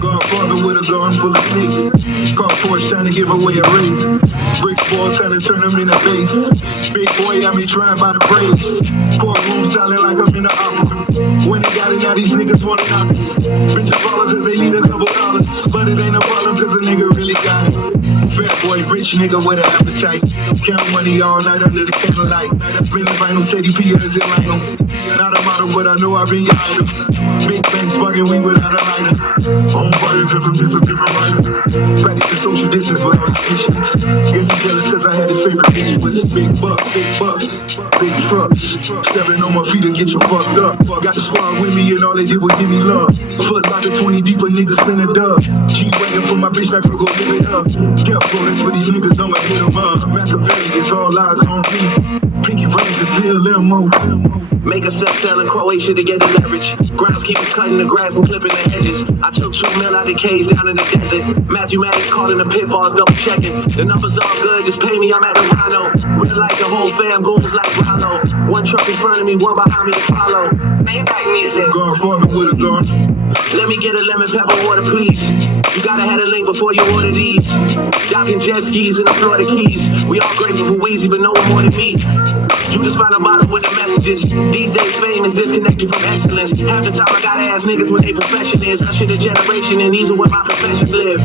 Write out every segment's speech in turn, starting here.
Godfather with a gun full of snakes. Car Porsche trying to give away a race. Bricks ball trying to turn them into base. Big boy, I be trying by the brakes. Courtroom sounding like I'm in the opera. When they got it, now these niggas wanna knock us. Bitches follow cause they need a couple dollars. But it ain't a problem cause a nigga really got it. Fat boy, rich nigga with an appetite. Count money all night under the candlelight. Been in vinyl, Teddy P as in Lionel. Not a model, but I know I've been your idol. Big banks bugging, we without a lighter. On fire cause I'm just a different writer. Practicing social distance with all these issues. Guess he jealous cause I had his favorite dish with his big bucks, big trucks. Stepping on my feet to get you fucked up. Got the squad with me and all they did was give me love. Foot like a 20 deep, a nigga spin a dub. G-Wagon for my bitch, like we're gon' give it up. Careful, that's for these niggas, I'ma hit them up. Machiavelli, it's all eyes on me. Pinky rings is still limo. Make a set sell in Croatia to get the leverage. Groundskeepers cutting the grass and clipping the hedges. I took 2 mil out of the cage down in the desert. Matthew Maddox caught in the pit balls, double checking. The numbers all good, just pay me, I'm at the Rhino. Real like the whole fam, goons like Rhino. One truck in front of me, one behind me to follow. Maybach music. Godfather with a gun. Let me get a lemon pepper water, please. You gotta have a link before you order these. Docking jet skis in the Florida Keys. We all grateful for Weezy, but no one more than me. You just find a bottle with the messages. These days fame is disconnected from excellence. Half the time I gotta ask niggas what their profession is. Usher the generation and these are where my professions live.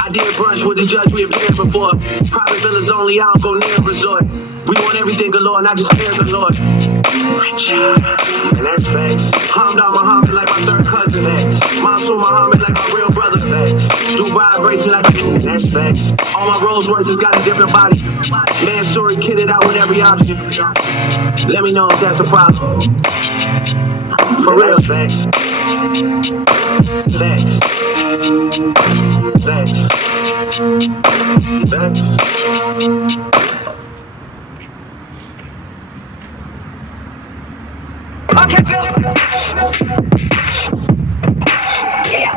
I did brunch with the judge we appeared before. Private villas only, I don't go near a resort. We want everything galore, not just fear the Lord. And that's facts. Hamdan Muhammad like my third cousin. Facts. Mansour Muhammad like my real brother. Facts. Dubai embrace me like and that's facts. All my Rolls Royces got a different body. Mansour kitted out with every option. Let me know if that's a problem. For real. Facts. Facts. Facts. Facts. Okay, Phil. Yeah.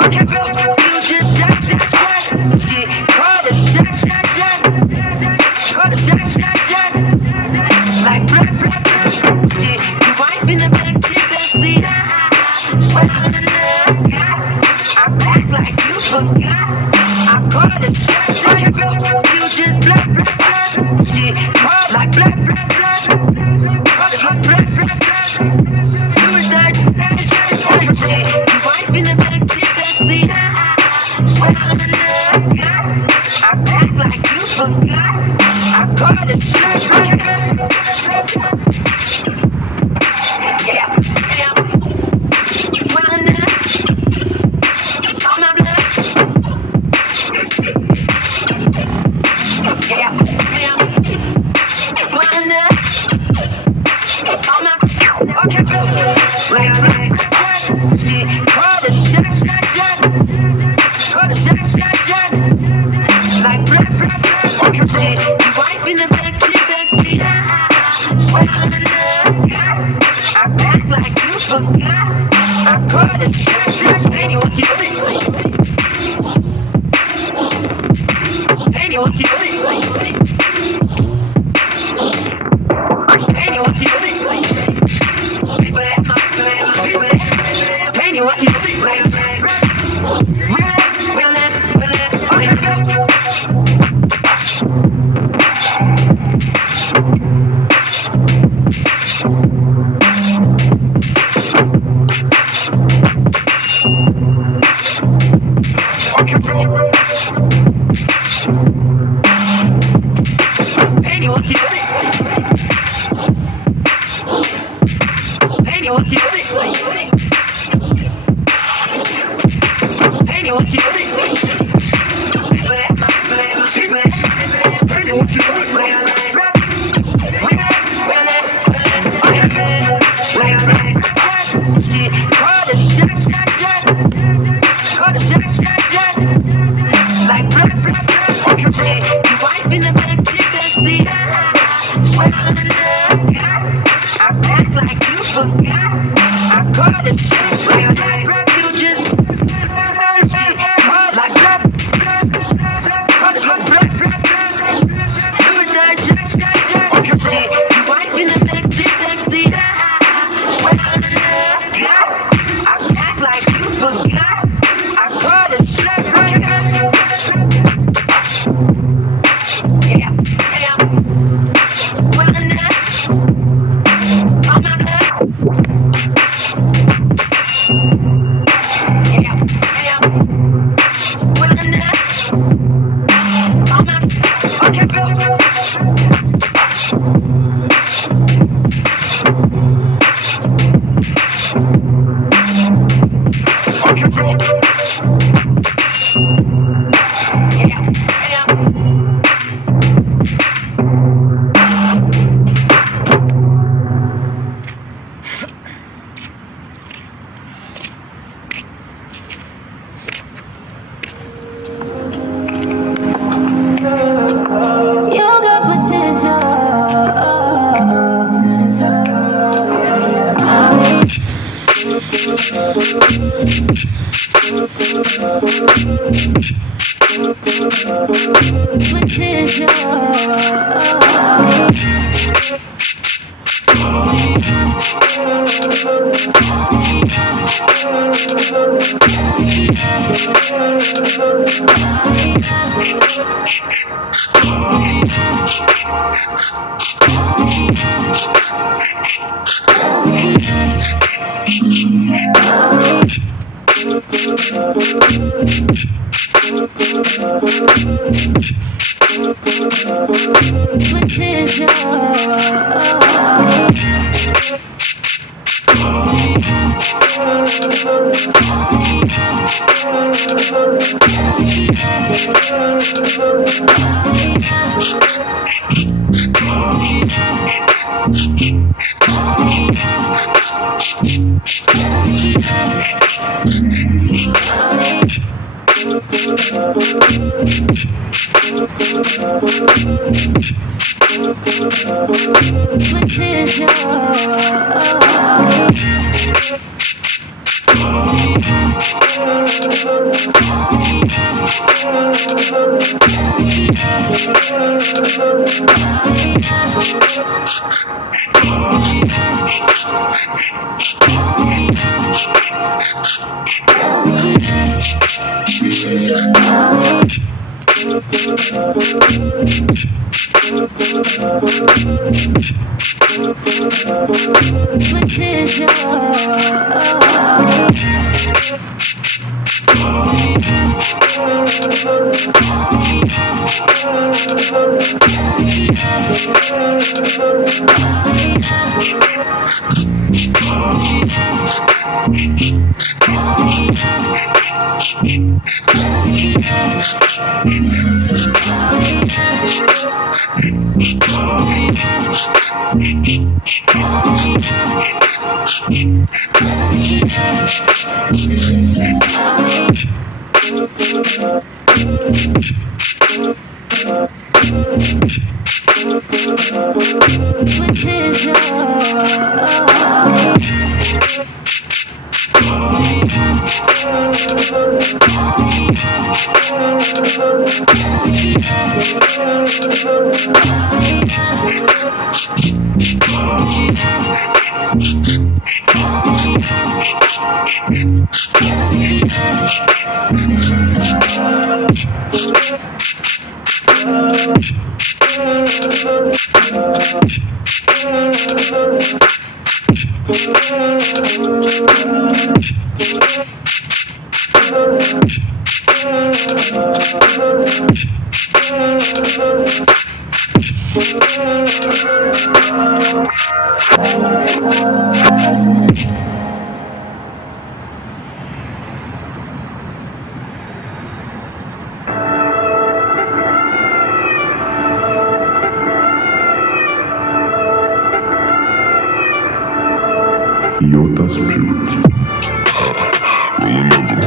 Okay, Phil. You just shot. Shit, call the shot. Call the shot. Like black. Shit, you wife in the back. I back like you forgot. I call the shot. You just black. Shit, call like black. Call the shot. You was like shit. You wife in the back seat. I back like you forgot. I call the shot. Jotas przywódcy. Rolling over.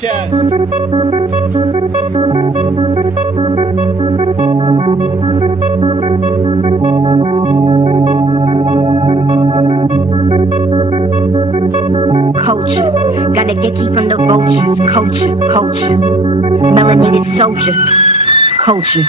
Gracias. Culture, gotta get key from the vultures. Culture, melanated soldier. Culture.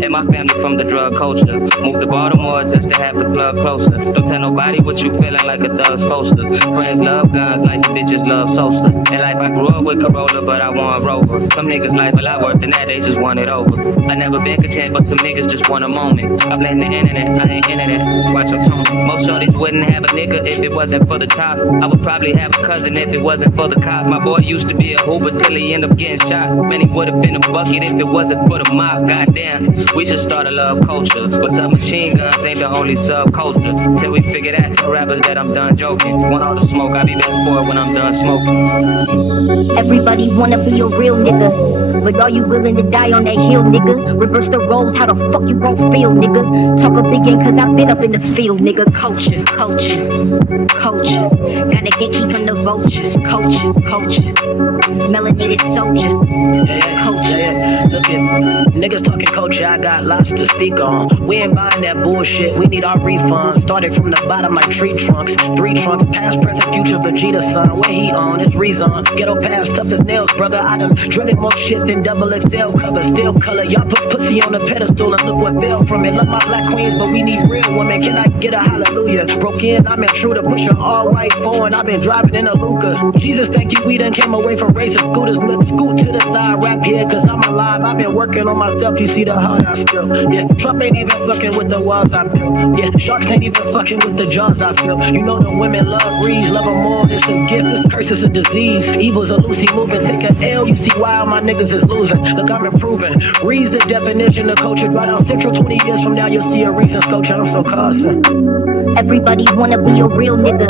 And my family from the drug culture. Moved to Baltimore just to have the plug closer. Don't tell nobody what you feeling like a thug's supposed to. Friends love guns like the bitches love Sosa. In life I grew up with Corolla, but I want Rover. Some niggas life a lot worse than that, they just want it over. I never been content, but some niggas just want a moment. I blame the internet, I ain't internet. Watch your tone. Most shorties wouldn't have a nigga if it wasn't for the top. I would probably have a cousin if it wasn't for the cops. My boy used to be a Hoover till he ended up getting shot. Man, he would've been a bucket if it wasn't for the mob. Goddamn. We should start a love culture, but submachine guns ain't the only subculture. Till we figure that, tell rappers that I'm done joking. Want all the smoke, I'll be back for it when I'm done smoking. Everybody wanna be a real nigga, but are you willing to die on that hill, nigga? Reverse the roles, how the fuck you gon' feel, nigga? Talk a big game, cause I've been up in the field, nigga. Culture, gotta get key from the vultures. Culture, melanated soldier. Culture. Look at niggas talking culture, I got lots to speak on. We ain't buying that bullshit, we need our refunds. Started from the bottom like tree trunks. 3 trunks, past, present, future, Vegeta son. Where he on, it's Rezon. Ghetto pass, tough as nails, brother. I done dreaded more shit than double XL cover. Still color, y'all put pussy on a pedestal and look what fell from it. Love my black queens, but we need real women. Can I get a hallelujah? Broke in, I'm intruder, push an all white foreign. I've been driving in a Luca. Jesus, thank you, we done came away from racing scooters. Look, scoot to the side, rap here, cause I'm alive. I've been working on myself, you see the heart I spill. Yeah, Trump ain't even fucking with the walls I built. Yeah, sharks ain't even fucking with the jaws I feel. You know the women love Reeds, love them more, it's a gift, this curse is a disease. Evil's a loosey moving, take an L, you see why all my niggas is losing. Look, I'm improving. Reed's the definition of culture. Right out Central 20 years from now, you'll see a reasons culture. I'm so cautious. Everybody wanna be a real nigga,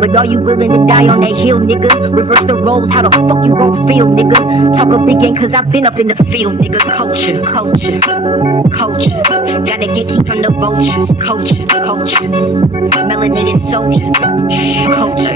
but are you willing to die on that hill, nigga? Reverse the roles, how the fuck you gon' feel, nigga? Talk a big game, cause I've been up in the field, nigga. Culture, gotta get key from the vultures. Culture, melanated soldier. Culture.